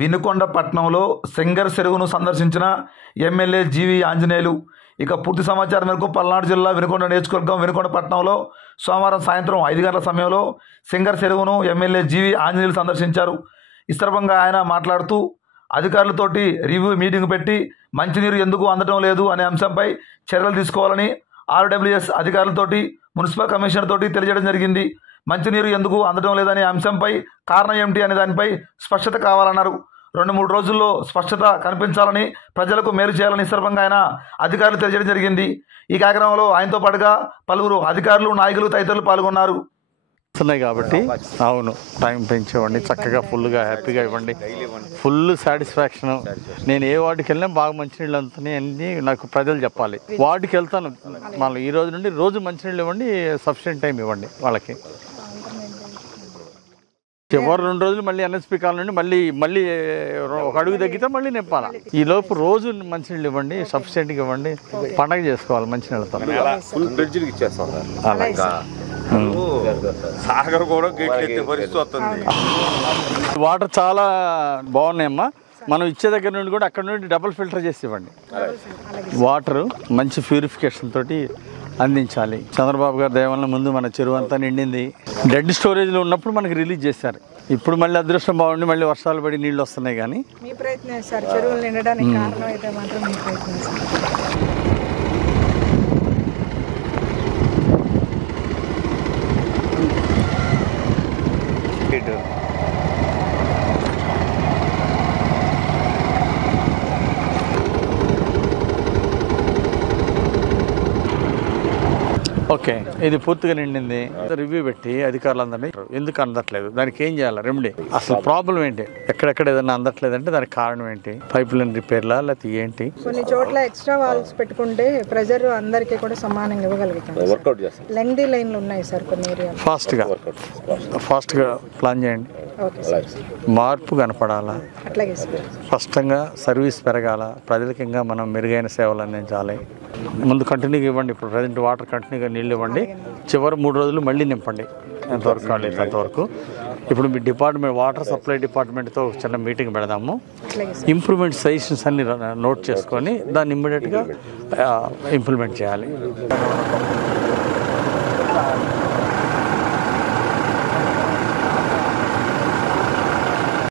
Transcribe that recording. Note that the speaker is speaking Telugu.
వినుకొండ పట్టణంలో సింగర్ చెరువును సందర్శించిన ఎమ్మెల్యే జీవి ఆంజనేయులు. ఇక పూర్తి సమాచారం మేరకు పల్నాడు జిల్లా వినుకొండ నియోజకవర్గం వినుకొండ పట్టణంలో సోమవారం సాయంత్రం 5 గంటల సమయంలో సింగర్ చెరువును ఎమ్మెల్యే జీవి ఆంజనేయులు సందర్శించారు. ఈ సందర్భంగా ఆయన మాట్లాడుతూ అధికారులతోటి రివ్యూ మీటింగ్ పెట్టి మంచినీరు ఎందుకు అందడం లేదు అనే అంశంపై చర్యలు తీసుకోవాలని ఆర్డబ్ల్యూఎస్ అధికారులతోటి మున్సిపల్ కమిషనర్ తోటి తెలియజేయడం జరిగింది. మంచినీరు ఎందుకు అందడం లేదనే అంశంపై కారణం ఏమిటి అనే దానిపై స్పష్టత కావాలన్నారు. 2-3 రోజుల్లో స్పష్టత కనిపించాలని, ప్రజలకు మేలు చేయాలని సందర్భంగా ఆయన అధికారులు తెలియజేయడం జరిగింది. ఈ కార్యక్రమంలో ఆయనతో పాటుగా పలువురు అధికారులు, నాయకులు తదితరులు పాల్గొన్నారు. వస్తున్నాయి కాబట్టి అవును టైం పెంచివ్వండి, చక్కగా ఫుల్గా హ్యాపీగా ఇవ్వండి, ఫుల్ సాటిస్ఫాక్షన్. నేను ఏ వార్డుకి వెళ్ళినా బాగా మంచినీళ్ళు అందుతున్నాయి అన్నీ నాకు ప్రజలు చెప్పాలి. వార్డుకి వెళ్తాను మళ్ళీ ఈ రోజు నుండి రోజు మంచినీళ్ళు ఇవ్వండి, సఫిషియెంట్ టైం ఇవ్వండి వాళ్ళకి. చివరి 2 రోజులు మళ్ళీ ఎన్ఎస్పీ కాలం నుండి మళ్ళీ ఒక అడుగు తగ్గితే మళ్ళీ నింపాలి. ఈ లోపు రోజు మంచినీళ్ళు ఇవ్వండి, సఫిషియెంట్గా ఇవ్వండి, పండగ చేసుకోవాలి మంచినీళ్ళతో. వాటర్ చాలా బాగున్నాయమ్మా. మనం ఇచ్చే దగ్గర నుండి కూడా అక్కడ నుండి డబుల్ ఫిల్టర్ చేసి ఇవ్వండి. వాటర్ మంచి ప్యూరిఫికేషన్ తోటి అందించాలి. చంద్రబాబు గారి దయ వల్ల ముందు మన చెరువు అంతా నిండింది. డెడ్ స్టోరేజ్లో ఉన్నప్పుడు మనకి రిలీజ్ చేశారు. ఇప్పుడు మళ్ళీ అదృష్టం బాగుండి మళ్ళీ వర్షాలు పడి నీళ్ళు వస్తున్నాయి. కానీ మీ ప్రయత్నం సార్, చెరువులు నిండడానికి కారణం అయితే మాత్రం మీ ప్రయత్నం సార్. ఓకే, ఇది పూర్తిగా నిండింది. రివ్యూ పెట్టి అధికారులందరినీ ఎందుకు అందట్లేదు, దానికి ఏం చేయాలి, రెమెడీ, అసలు ప్రాబ్లం ఏంటి, ఎక్కడెక్కడ ఏదైనా అందట్లేదంటే దానికి కారణం ఏంటి, పైప్ లైన్ రిపేర్లా లేకపోతే ఏంటి. కొన్ని చోట్ల ఎక్స్ట్రా వాల్స్ పెట్టుకుంటే ప్రెజర్ అందరికీ కూడా సమానంగా ఇవ్వగలుగుతాం. లెంగ్దీ లైన్లు ఉన్నాయి సార్ కొన్ని ఏరియా. ఫాస్ట్గా ప్లాన్ చేయండి. మార్పు కనపడాలా, అట్లాగే సార్. స్పష్టంగా సర్వీస్ పెరగాల, ప్రజలకి ఇంకా మనం మెరుగైన సేవలు అందించాలి. ముందు కంటిన్యూగా ఇవ్వండి. ఇప్పుడు ప్రజెంట్ వాటర్ కంటిన్యూగా నీళ్ళు ఇవ్వండి. చివరి 3 రోజులు మళ్ళీ నింపండి ఎంతవరకు కాలేదు అంతవరకు. ఇప్పుడు మీ డిపార్ట్మెంట్ వాటర్ సప్లై డిపార్ట్మెంట్తో చిన్న మీటింగ్ పెడదాము. ఇంప్రూవ్మెంట్ సజెషన్స్ అన్ని నోట్ చేసుకొని దాన్ని ఇమ్మీడియట్గా ఇంప్లిమెంట్ చేయాలి.